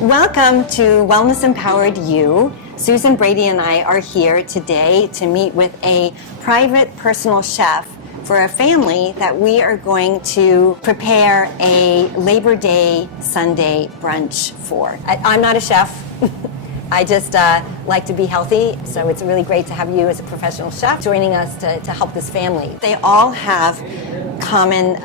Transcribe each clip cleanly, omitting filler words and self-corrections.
Welcome to Wellness Empowered You. Susan Brady and I are here today to meet with a private personal chef for a family that we are going to prepare a Labor Day Sunday brunch for. I'm not a chef. I just like to be healthy, so it's really great to have you as a professional chef joining us to help this family. They all have common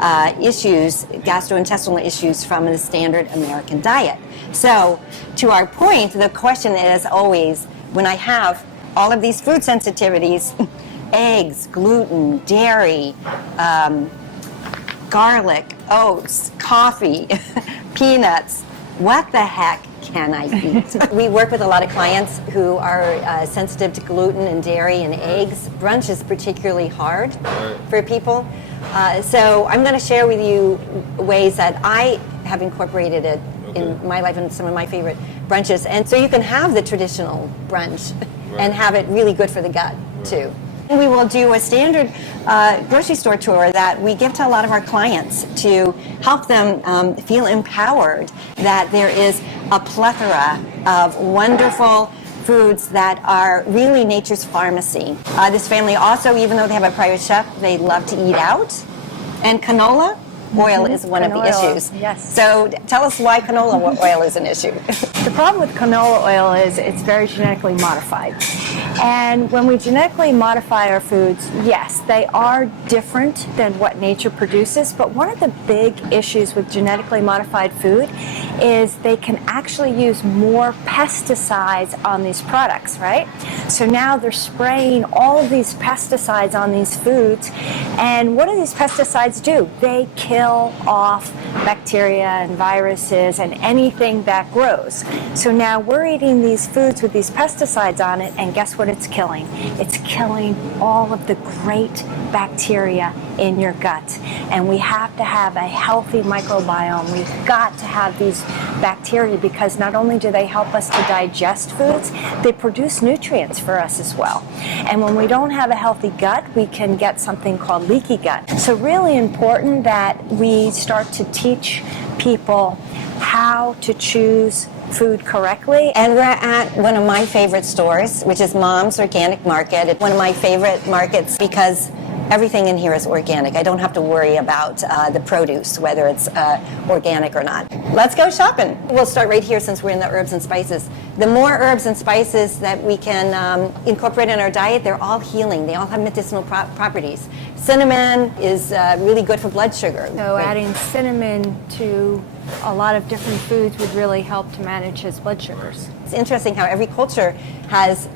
issues, gastrointestinal issues from the standard American diet. So, to our point, the question is always, when I have all of these food sensitivities, eggs, gluten, dairy, garlic, oats, coffee, peanuts, what the heck can I eat? We work with a lot of clients who are sensitive to gluten and dairy and eggs. Brunch is particularly hard for people. So I'm going to share with you ways that I have incorporated it in my life and some of my favorite brunches. And so you can have the traditional brunch and have it really good for the gut too. We will do a standard grocery store tour that we give to a lot of our clients to help them feel empowered that there is a plethora of wonderful foods that are really nature's pharmacy. This family also, even though they have a private chef, they love to eat out. And canola oil is one of the issues. Yes. So tell us why canola oil is an issue. The problem with canola oil is it's very genetically modified. And when we genetically modify our foods, yes, they are different than what nature produces, but one of the big issues with genetically modified food is they can actually use more pesticides on these products, right? So now they're spraying all of these pesticides on these foods, and what do these pesticides do? They kill off bacteria and viruses and anything that grows. So now we're eating these foods with these pesticides on it, and guess what it's killing? It's killing all of the great bacteria in your gut. And we have to have a healthy microbiome. We've got to have these bacteria because not only do they help us to digest foods, they produce nutrients for us as well. And when we don't have a healthy gut, we can get something called leaky gut. So really important that we start to teach people how to choose food correctly. And we're at one of my favorite stores, which is Mom's Organic Market. It's one of my favorite markets because everything in here is organic. I don't have to worry about the produce, whether it's organic or not. Let's go shopping. We'll start right here since we're in the herbs and spices. The more herbs and spices that we can incorporate in our diet, they're all healing. They all have medicinal properties. Cinnamon is really good for blood sugar. So adding cinnamon to a lot of different foods would really help to manage his blood sugars. It's interesting how every culture has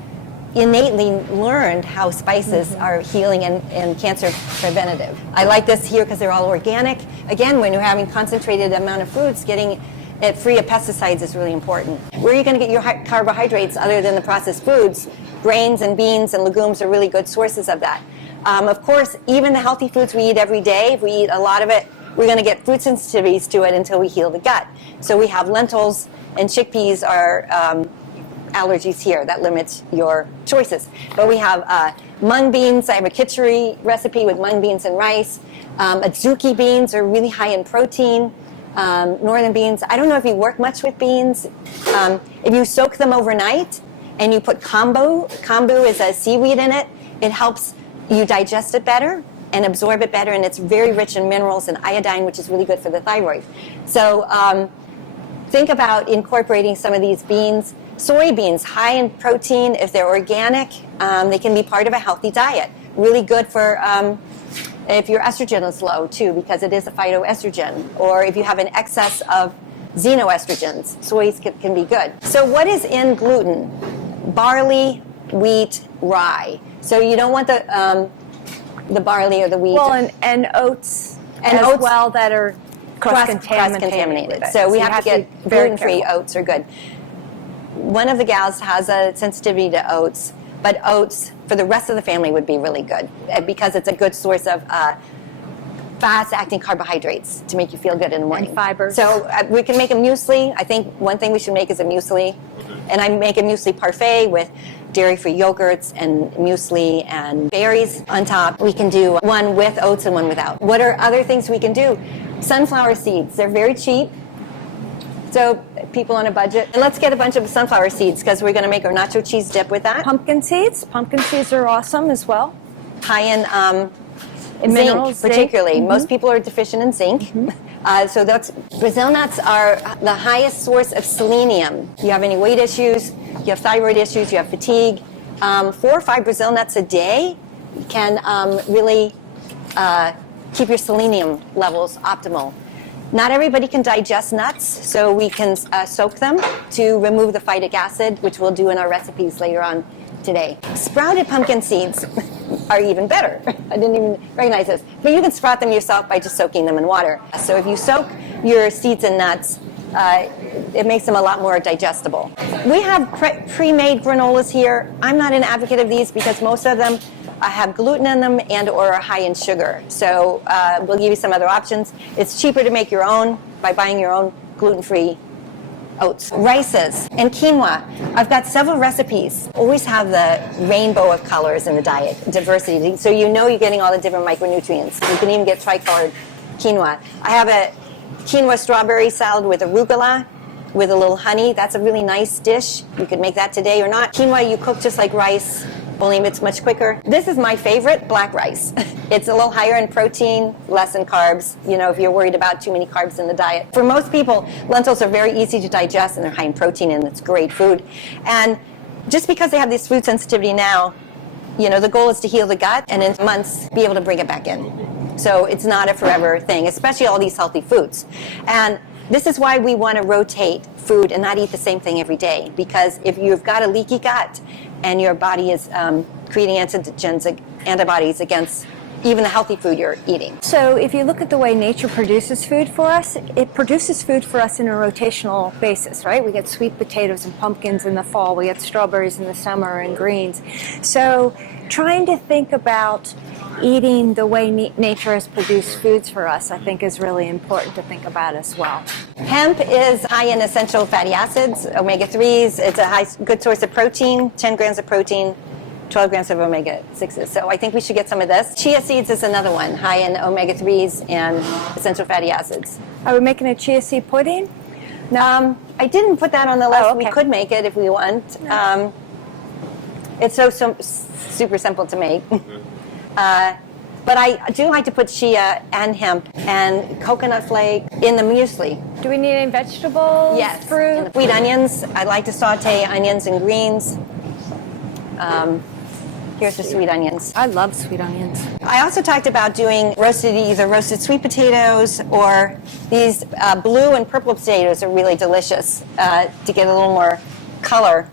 innately learned how spices are healing and cancer preventative. I like this here because they're all organic. Again, when you're having concentrated amount of foods, getting it free of pesticides is really important. Where are you going to get your carbohydrates other than the processed foods? Grains and beans and legumes are really good sources of that. Of course, even the healthy foods we eat every day, if we eat a lot of it, we're going to get food sensitivities to it until we heal the gut. So we have lentils and chickpeas are allergies here. That limits your choices. But we have mung beans. I have a khichdi recipe with mung beans and rice. Adzuki beans are really high in protein. Northern beans, I don't know if you work much with beans. If you soak them overnight and you put kombu is a seaweed in it, it helps you digest it better and absorb it better, and it's very rich in minerals and iodine, which is really good for the thyroid. So think about incorporating some of these beans. Soybeans, high in protein. If they're organic, they can be part of a healthy diet. Really good for if your estrogen is low too, because it is a phytoestrogen. Or if you have an excess of xenoestrogens, soys can be good. So what is in gluten? Barley, wheat, rye. So you don't want the barley or the wheat. Well, and oats as well that are cross-contaminated. So we have to get gluten-free oats are good. One of the gals has a sensitivity to oats, but oats for the rest of the family would be really good because it's a good source of fast-acting carbohydrates to make you feel good in the morning. And fibers. So we can make a muesli. I think one thing we should make is a muesli. And I make a muesli parfait with dairy-free yogurts and muesli and berries on top. We can do one with oats and one without. What are other things we can do? Sunflower seeds. They're very cheap. So people on a budget. And let's get a bunch of sunflower seeds because we're going to make our nacho cheese dip with that. Pumpkin seeds. Pumpkin seeds are awesome as well. High in Minerals, zinc, particularly. zinc. Most people are deficient in zinc. So that's Brazil nuts are the highest source of selenium. You have any weight issues, you have thyroid issues, you have fatigue. 4 or 5 Brazil nuts a day can really keep your selenium levels optimal. Not everybody can digest nuts, so we can soak them to remove the phytic acid, which we'll do in our recipes later on today. Sprouted pumpkin seeds are even better. I didn't even recognize this. But you can sprout them yourself by just soaking them in water. So if you soak your seeds and nuts, it makes them a lot more digestible. We have pre-made granolas here. I'm not an advocate of these because most of them have gluten in them and or are high in sugar. So we'll give you some other options. It's cheaper to make your own by buying your own gluten-free oats. Rices and quinoa. I've got several recipes. Always have the rainbow of colors in the diet, diversity. So you know you're getting all the different micronutrients. You can even get tricolored quinoa. I have a quinoa strawberry salad with arugula with a little honey. That's a really nice dish. You could make that today or not. Quinoa you cook just like rice, only it's much quicker. This is my favorite, black rice. It's a little higher in protein, less in carbs, you know, if you're worried about too many carbs in the diet. For most people, lentils are very easy to digest and they're high in protein and it's great food. And just because they have this food sensitivity now, you know, the goal is to heal the gut and in months be able to bring it back in. So it's not a forever thing, especially all these healthy foods. And this is why we want to rotate food and not eat the same thing every day. Because if you've got a leaky gut and your body is creating antibodies against even the healthy food you're eating. So if you look at the way nature produces food for us, it produces food for us in a rotational basis, right? We get sweet potatoes and pumpkins in the fall, we get strawberries in the summer and greens. So trying to think about eating the way nature has produced foods for us, I think is really important to think about as well. Hemp is high in essential fatty acids, omega-3s. It's a good source of protein, 10 grams of protein, 12 grams of omega-6s. So I think we should get some of this. Chia seeds is another one, high in omega-3s and essential fatty acids. Are we making a chia seed pudding? No. I didn't put that on the list. Oh, okay. We could make it if we want. It's so super simple to make. But I do like to put chia and hemp and coconut flake in the muesli. Do we need any vegetables? Yes. Fruit? Sweet onions. I like to saute onions and greens. Here's the sweet onions. I love sweet onions. I also talked about doing either roasted sweet potatoes or these blue and purple potatoes are really delicious to get a little more color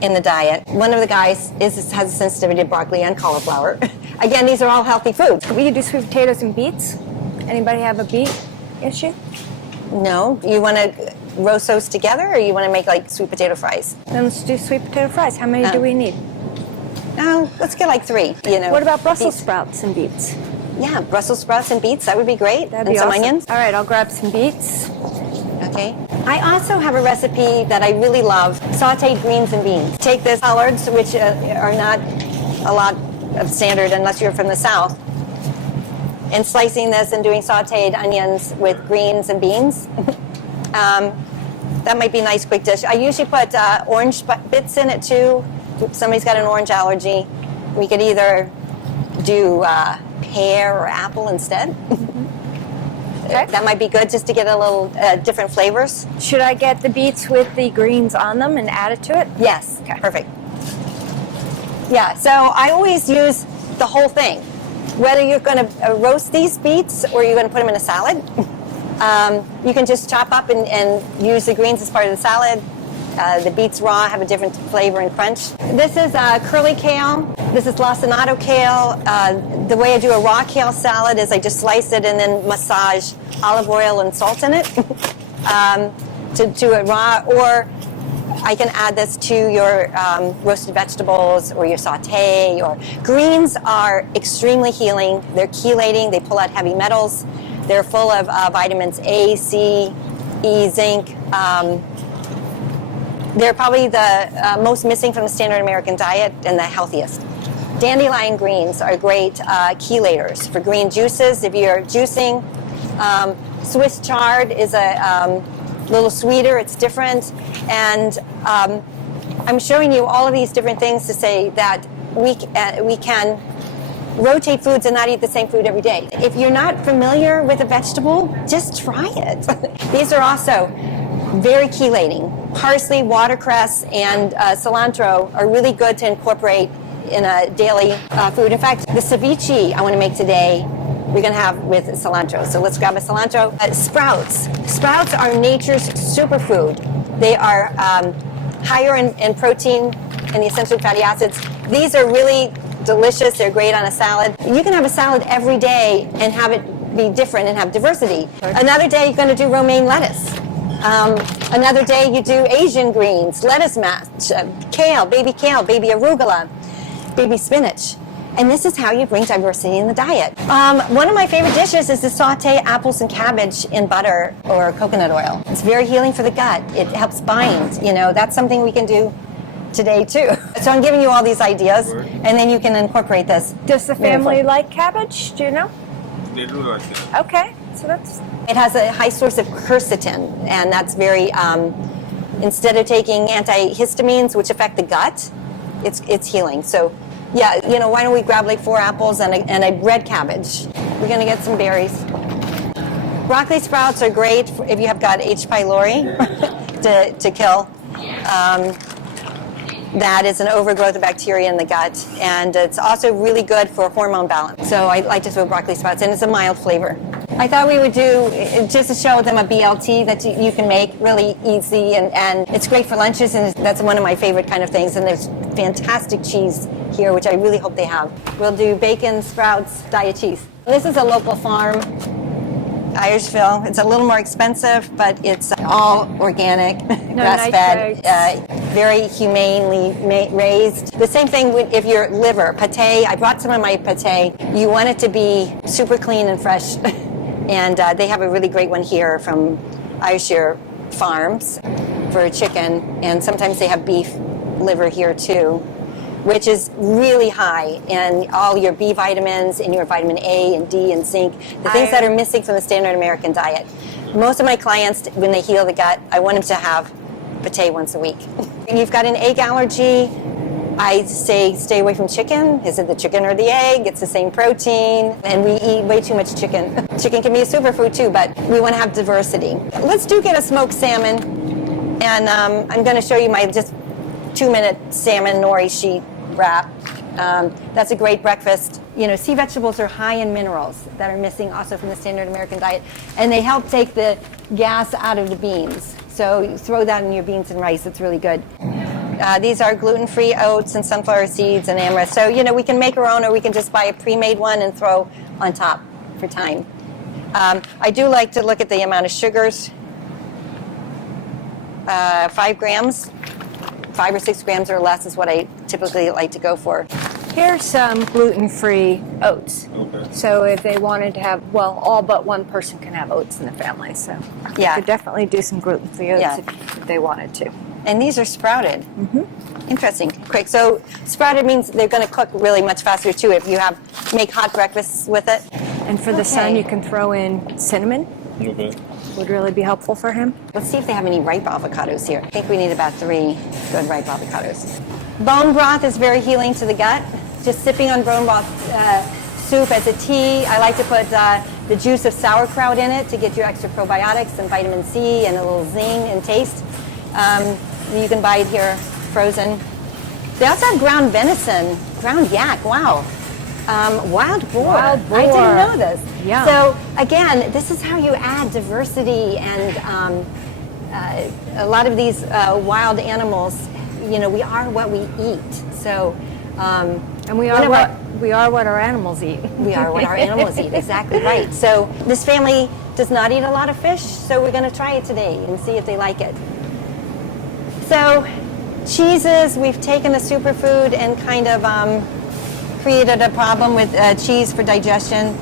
in the diet. One of the guys has a sensitivity to broccoli and cauliflower. Again, these are all healthy foods. We could do sweet potatoes and beets. Anybody have a beet issue? No? You want to roast those together or you want to make like sweet potato fries? Then let's do sweet potato fries. How many do we need? Let's get like 3. You know. What about Brussels beets. sprouts and beets? Yeah, Brussels sprouts and beets, that would be great. That'd and be some awesome. onions. All right, I'll grab some beets. Okay. I also have a recipe that I really love, sauteed greens and beans. Take the collards, which are not a lot of standard unless you're from the South, and slicing this and doing sauteed onions with greens and beans. That might be a nice quick dish. I usually put orange bits in it too. If somebody's got an orange allergy, we could either do pear or apple instead. Okay. That might be good just to get a little different flavors. Should I get the beets with the greens on them and add it to it? Yes, okay. Perfect. Yeah, so I always use the whole thing. Whether you're going to roast these beets or you're going to put them in a salad, you can just chop up and use the greens as part of the salad. The beets raw have a different flavor and crunch. This is curly kale. This is lacinato kale. The way I do a raw kale salad is I just slice it and then massage olive oil and salt in it to do it raw. Or I can add this to your roasted vegetables or your saute. Or greens are extremely healing. They're chelating. They pull out heavy metals. They're full of vitamins A, C, E, zinc. They're probably the most missing from the standard American diet and the healthiest. Dandelion greens are great chelators for green juices. If you're juicing, Swiss chard is a a little sweeter, it's different. And I'm showing you all of these different things to say that we can rotate foods and not eat the same food every day. If you're not familiar with a vegetable, just try it. These are also very chelating. Parsley, watercress, and cilantro are really good to incorporate in a daily food. In fact, the ceviche I want to make today, we're going to have with cilantro. So let's grab a cilantro. Sprouts. Sprouts are nature's superfood. They are higher in protein and the essential fatty acids. These are really delicious. They're great on a salad. You can have a salad every day and have it be different and have diversity. Another day you're going to do romaine lettuce. Another day you do Asian greens, lettuce mash, kale, baby arugula, baby spinach. And this is how you bring diversity in the diet. One of my favorite dishes is to saute apples and cabbage in butter or coconut oil. It's very healing for the gut. It helps bind. You know, that's something we can do today too. So I'm giving you all these ideas, and then you can incorporate this. Does the family like cabbage? Do you know? They do like it. Okay, so that's... It has a high source of quercetin, and that's very, instead of taking antihistamines, which affect the gut, it's healing. So, yeah, you know, why don't we grab like 4 apples and a red cabbage. We're going to get some berries. Broccoli sprouts are great if you have got H. pylori to kill. That is an overgrowth of bacteria in the gut, and it's also really good for hormone balance. So I like to throw broccoli sprouts, and it's a mild flavor. I thought we would do, just to show them, a BLT that you can make really easy, and it's great for lunches, and that's one of my favorite kind of things. And there's fantastic cheese here, which I really hope they have. We'll do bacon, sprouts, diet cheese. This is a local farm, Irishville. It's a little more expensive, but it's all organic, grass-fed, very humanely raised. The same thing if your liver, pate. I brought some of my pate. You want it to be super clean and fresh. And they have a really great one here from Irishshire Farms for chicken. And sometimes they have beef liver here too, which is really high in all your B vitamins, in your vitamin A and D and zinc, the things that are missing from the standard American diet. Most of my clients, when they heal the gut, I want them to have pate once a week. You've got an egg allergy, I say stay away from chicken. Is it the chicken or the egg? It's the same protein, and we eat way too much chicken. Chicken can be a superfood too, but we want to have diversity. Let's get a smoked salmon, and I'm going to show you my just 2-minute salmon nori sheet wrap. That's a great breakfast. You know, sea vegetables are high in minerals that are missing also from the standard American diet, and they help take the gas out of the beans. So you throw that in your beans and rice. It's really good. These are gluten-free oats and sunflower seeds and amaranth. So, you know, we can make our own, or we can just buy a pre-made one and throw on top for time. I do like to look at the amount of sugars. 5 grams. 5 or 6 grams or less is what I typically like to go for. Here's some gluten-free oats. Okay. So if they wanted to have, well, all but one person can have oats in the family. So Yeah. you could definitely do some gluten-free oats Yeah. if they wanted to. And these are sprouted. Mm-hmm. Interesting. Quick. So sprouted means they're going to cook really much faster too if you make hot breakfasts with it. And for the son, Okay. you can throw in cinnamon. Okay. Would really be helpful for him. Let's see if they have any ripe avocados here. I think we need about 3 good ripe avocados. Bone broth is very healing to the gut. Just sipping on bone broth soup as a tea. I like to put the juice of sauerkraut in it to get your extra probiotics and vitamin C and a little zing and taste. You can buy it here frozen. They also have ground venison, ground yak. Wow. Wild boar. Wild boar. I didn't know this. Yeah. So again, this is how you add diversity, and a lot of these wild animals, you know, we are what we eat. So, And we are what our animals eat. we are what our animals eat. Exactly right. So this family does not eat a lot of fish, so we're going to try it today and see if they like it. So cheeses, we've taken a superfood and kind of created a problem with cheese for digestion.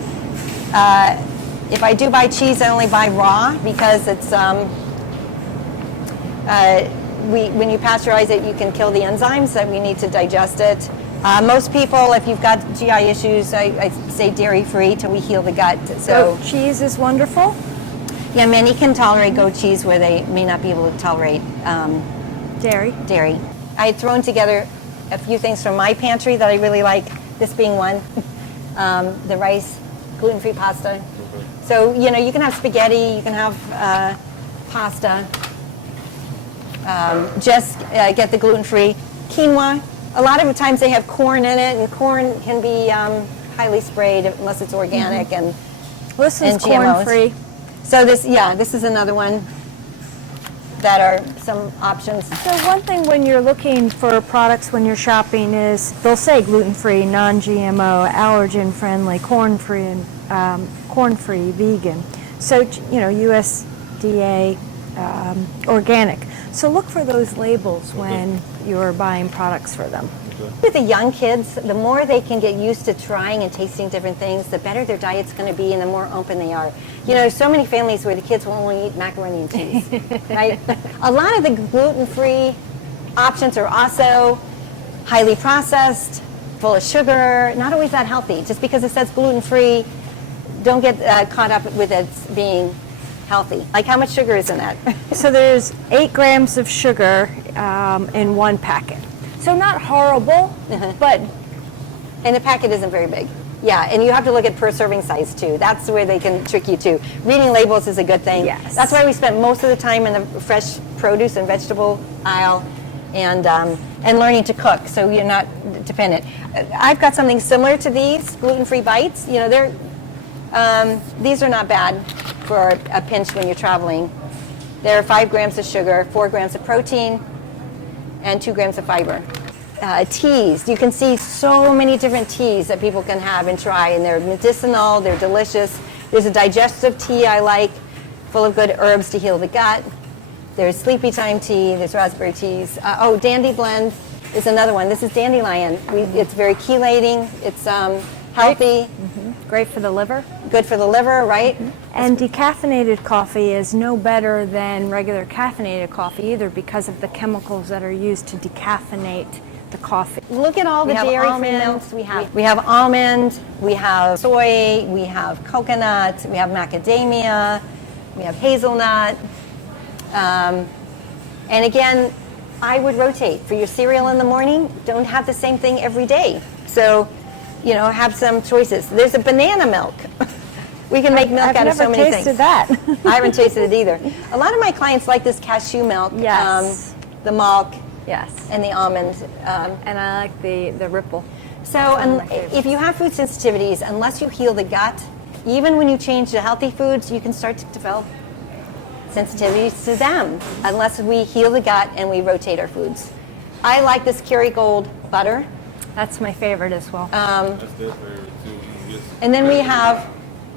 If I do buy cheese, I only buy raw because it's when you pasteurize it, you can kill the enzymes that we need to digest it. Most people, if you've got GI issues, I say dairy-free till we heal the gut. So cheese is wonderful? Yeah, many can tolerate goat cheese where they may not be able to tolerate dairy. I had thrown together a few things from my pantry that I really like, this being one. The rice, gluten-free pasta. So, you know, you can have spaghetti, you can have pasta. Just get the gluten-free. Quinoa, a lot of the times they have corn in it, and corn can be highly sprayed unless it's organic and This is GMOs. corn-free. So this is another one that are some options. So one thing when you're looking for products when you're shopping is they'll say gluten-free, non-GMO, allergen-friendly, corn-free, and corn-free, vegan. So, you know, USDA, organic. So look for those labels when you're buying products for them. With the young kids, the more they can get used to trying and tasting different things, the better their diet's going to be and the more open they are. You know, there's so many families where the kids will only eat macaroni and cheese, right? A lot of the gluten-free options are also highly processed, full of sugar, not always that healthy. Just because it says gluten-free, don't get caught up with it being healthy. Like, how much sugar is in that? So there's 8 grams of sugar in one packet. So not horrible, but... And the packet isn't very big. Yeah, and you have to look at per serving size too. That's where they can trick you too. Reading labels is a good thing. Yes. That's why we spent most of the time in the fresh produce and vegetable aisle and learning to cook, so you're not dependent. I've got something similar to these, gluten-free bites. You know, these are not bad for a pinch when you're traveling. They're 5 grams of sugar, 4 grams of protein, and 2 grams of fiber. Teas, you can see so many different teas that people can have and try, and they're medicinal, they're delicious. There's a digestive tea I like, full of good herbs to heal the gut. There's sleepy time tea, there's raspberry teas. Dandy blend is another one. This is dandelion. It's very chelating, it's healthy. Great for the liver. Good for the liver, right? And decaffeinated coffee is no better than regular caffeinated coffee either because of the chemicals that are used to decaffeinate the coffee. Look at all the dairy-free milks we have. We have almond, we have soy, we have coconut, we have macadamia, we have hazelnut. And again, I would rotate. For your cereal in the morning, don't have the same thing every day. So, you know, have some choices. There's a banana milk. We can make milk out of so many things. I've never tasted that. I haven't tasted it either. A lot of my clients like this cashew milk, Yes. the milk, Yes. and the almond. And I like the ripple. So if you have food sensitivities, unless you heal the gut, even when you change to healthy foods, you can start to develop sensitivities to them, unless we heal the gut and we rotate our foods. I like this Kerrygold butter. That's my favorite as well. That's their favorite too. Yes. And then we have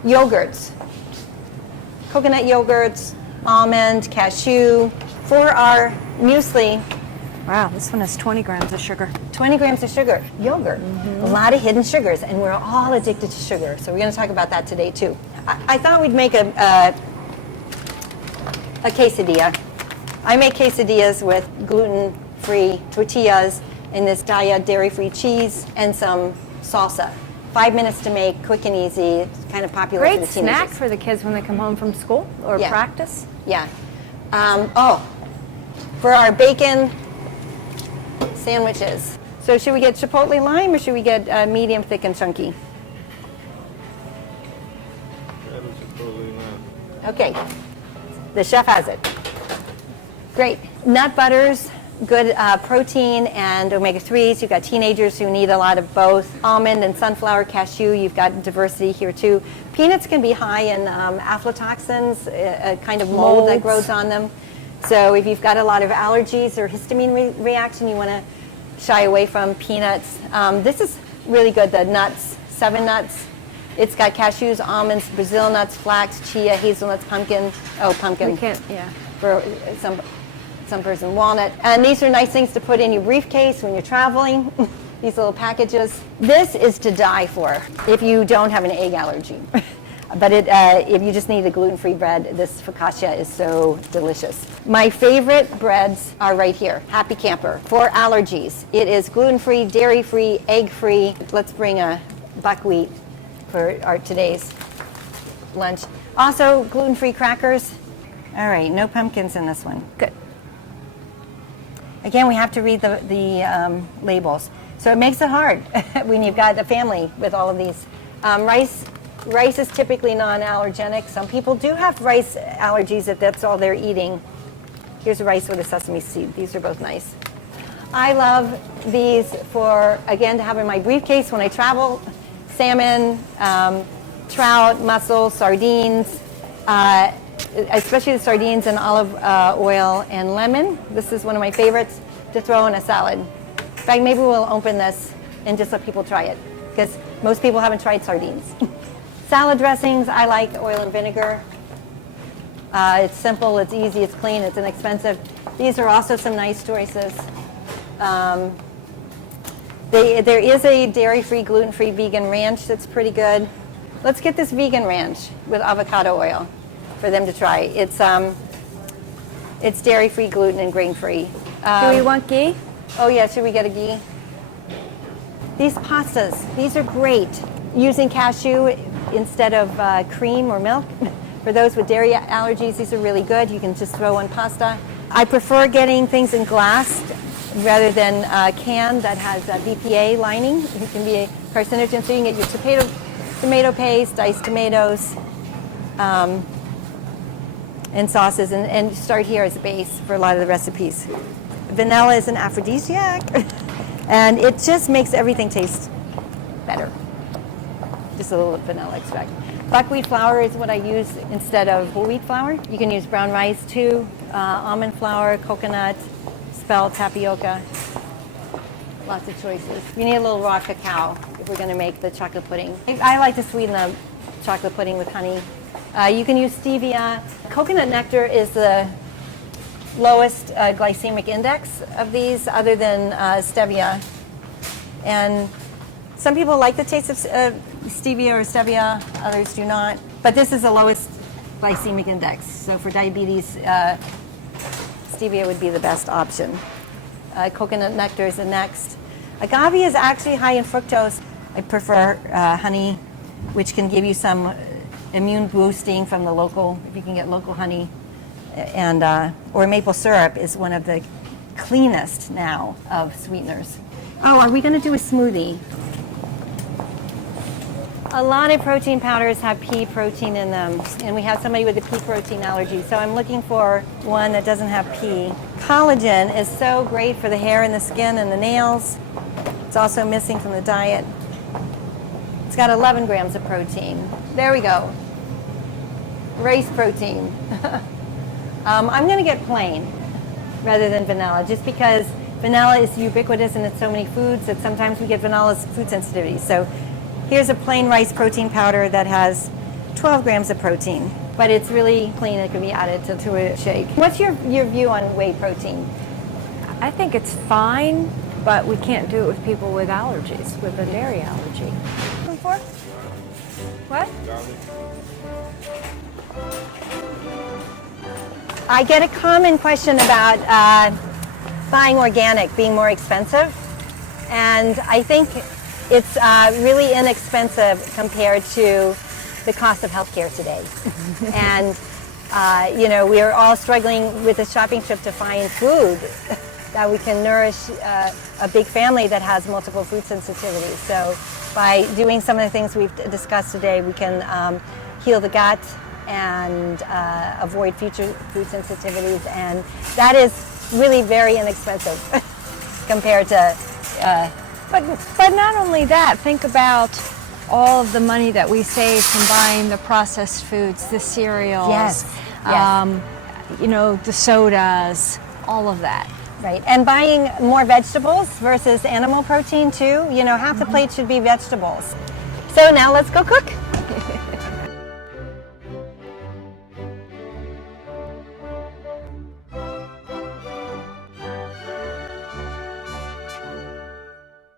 yogurts, coconut yogurts, almond, cashew. For our muesli, Wow, this one has 20 grams of sugar. 20 grams of sugar, yogurt, a lot of hidden sugars, and we're all addicted to sugar. So we're going to talk about that today too. I thought we'd make a quesadilla. I make quesadillas with gluten-free tortillas and this Daya dairy-free cheese and some salsa. 5 minutes to make, quick and easy. It's kind of popular for Great the snack teenagers. for the kids when they come home from school or Yeah. practice. Yeah. For our bacon sandwiches. So should we get chipotle lime or should we get medium, thick, and chunky? That is totally not. Okay. The chef has it. Great. Nut butters, good protein and omega-3s. You've got teenagers who need a lot of both. Almond and sunflower, cashew, you've got diversity here too. Peanuts can be high in aflatoxins, a kind of mold that Molds. grows on them. So if you've got a lot of allergies or histamine reaction, you want to shy away from peanuts. This is really good, the nuts, 7 nuts. It's got cashews, almonds, Brazil nuts, flax, chia, hazelnuts, pumpkin. Pumpkin. We can't, yeah. For some person, walnut. And these are nice things to put in your briefcase when you're traveling. These little packages. This is to die for if you don't have an egg allergy. But if you just need a gluten-free bread, this focaccia is so delicious. My favorite breads are right here. Happy Camper. For allergies, it is gluten-free, dairy-free, egg-free. Let's bring a buckwheat for our today's lunch. Also, gluten-free crackers. All right, no pumpkins in this one. Good. Again, we have to read the labels. So it makes it hard when you've got a family with all of these. Rice is typically non-allergenic. Some people do have rice allergies if that's all they're eating. Here's rice with a sesame seed. These are both nice. I love these for, again, to have in my briefcase when I travel. Salmon, trout, mussels, sardines, especially the sardines and olive oil and lemon. This is one of my favorites to throw in a salad. In fact, maybe we'll open this and just let people try it, because most people haven't tried sardines. Salad dressings, I like oil and vinegar. It's simple, it's easy, it's clean, it's inexpensive. These are also some nice choices. There is a dairy-free, gluten-free vegan ranch that's pretty good. Let's get this vegan ranch with avocado oil for them to try. It's dairy-free, gluten, and grain-free. Do we want ghee? Oh yeah, should we get a ghee? These pastas, these are great. Using cashew instead of cream or milk. For those with dairy allergies, these are really good. You can just throw on pasta. I prefer getting things in glass rather than canned that has a BPA lining. It can be a carcinogen, so you can get your tomato paste, diced tomatoes, and sauces, and start here as a base for a lot of the recipes. Vanilla is an aphrodisiac, and it just makes everything taste better. Just a little vanilla extract. Buckwheat flour is what I use instead of whole wheat flour. You can use brown rice too, almond flour, coconut, spelt, tapioca. Lots of choices. You need a little raw cacao if we're going to make the chocolate pudding. I like to sweeten the chocolate pudding with honey. You can use stevia. Coconut nectar is the lowest glycemic index of these, other than stevia. And some people like the taste of stevia or stevia, others do not. But this is the lowest glycemic index. So for diabetes, stevia would be the best option. Coconut nectar is the next. Agave is actually high in fructose. I prefer honey, which can give you some immune boosting from the local, if you can get local honey. And or maple syrup is one of the cleanest now of sweeteners. Oh, are we going to do a smoothie? A lot of protein powders have pea protein in them, and we have somebody with a pea protein allergy, so I'm looking for one that doesn't have pea. Collagen is so great for the hair and the skin and the nails. It's also missing from the diet. It's got 11 grams of protein. There we go. Rice protein. I'm going to get plain rather than vanilla, just because vanilla is ubiquitous in so many foods that sometimes we get vanilla food sensitivity. So here's a plain rice protein powder that has 12 grams of protein, but it's really clean. It can be added to a shake. What's your view on whey protein? I think it's fine, but we can't do it with people with allergies, with a dairy allergy. Before? What? I get a common question about buying organic being more expensive, and I think it's really inexpensive compared to the cost of healthcare today. And we're all struggling with a shopping trip to find food that we can nourish a big family that has multiple food sensitivities. So by doing some of the things we've discussed today, we can heal the gut and avoid future food sensitivities, and that is really very inexpensive compared to But not only that, think about all of the money that we save from buying the processed foods, the cereals, yes. The sodas, all of that. Right, and buying more vegetables versus animal protein too. Half the plate should be vegetables. So now let's go cook.